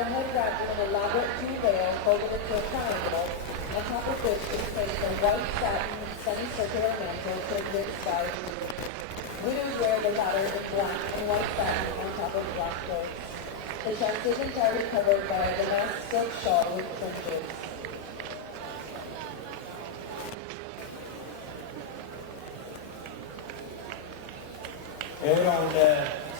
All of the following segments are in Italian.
a head wrapped in an elaborate tea veil folded into a triangle, on top of which is placed a white satin semicircular mantle trimmed with sky blue. Widows wear the latter in black and white satin on top of black clothes. The chest is entirely covered by a damask silk shawl with fringes. E ora un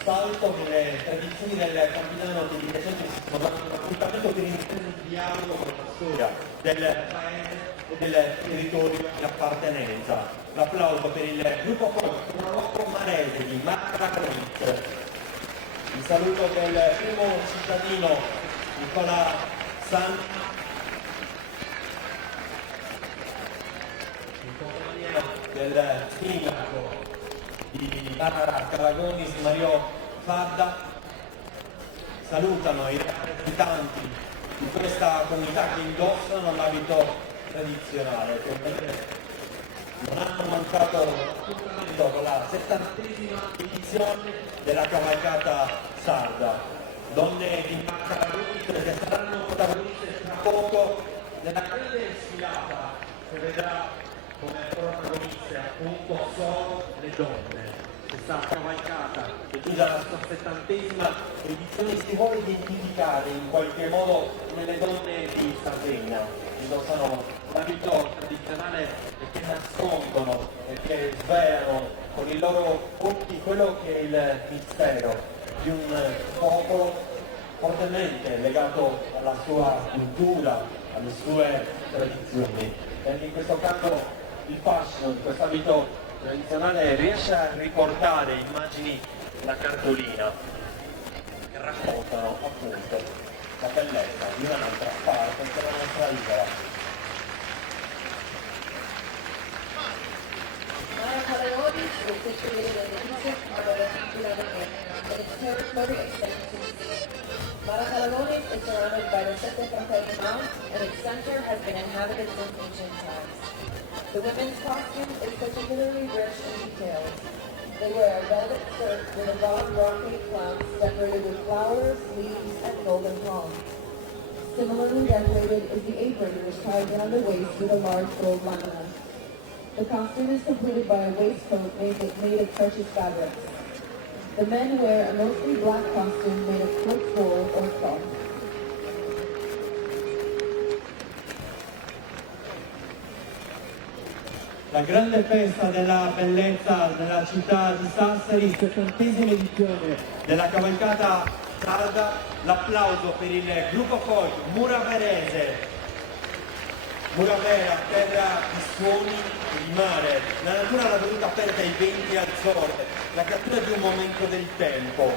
salto nelle tradizioni del Campidano che di recente si sono dati un appuntamento per iniziare un dialogo con la storia del paese e del territorio di appartenenza. L'applauso per il gruppo Rocco Marese di Maracavit. Il saluto del primo cittadino Nicola San in compagnia del sindaco di Calagonis Mario Fadda. Salutano i rappresentanti di questa comunità che indossano l'abito tradizionale, che non hanno mancato appuntamento con la 70ª edizione della cavalcata sarda. Donne di Calagonis che saranno protagoniste tra poco nella grande sfilata che vedrà come protagoniste appunto solo le donne. Questa cavalcata che giunge alla sua 70ª edizione si vuole identificare in qualche modo nelle donne di Sardegna. Indossano l'abito tradizionale e che nascondono e che svelano con i loro occhi quello che è il mistero di un popolo fortemente legato alla sua cultura, alle sue tradizioni. E in questo caso il fascino di questo abito tradizionale riesce a riportare immagini da cartolina che raccontano appunto la bellezza di un'altra parte della nostra isola. Maracalagonis is situated in the eastern part of the Campidano and its territory extends to the sea. Maracalagonis is surrounded by the Sette Campagna Mount, and its center has been inhabited since ancient times. The women's costume is particularly rich and detailed. They wear a velvet skirt with a broad brocade flounce decorated with flowers, leaves, and golden palms. Similarly decorated is the apron, which ties around the waist with a large gold lamina. The costume is completed by a waistcoat made of precious fabrics. The men wear a mostly black costume made of split wool or cloth. La grande festa della bellezza della città di Sassari, 70ª edizione della cavalcata sarda. L'applauso per il gruppo folk Muraverese. Muravera, terra di suoni e di mare. La natura l'ha venuta aperta ai venti e al sole, la cattura di un momento del tempo.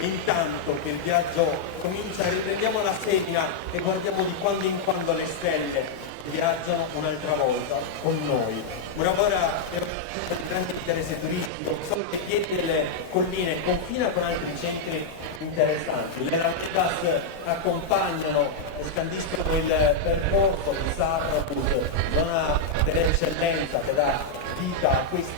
Intanto che il viaggio comincia, riprendiamo la sedina e guardiamo di quando in quando le stelle viaggiano un'altra volta con noi. Muravera è un centro di grande interesse turistico, solo che dietro le colline confina con altri centri interessanti. Le Ramedas accompagnano e scandiscono il percorso di Sarrabus, zona dell'eccellenza che dà vita a questi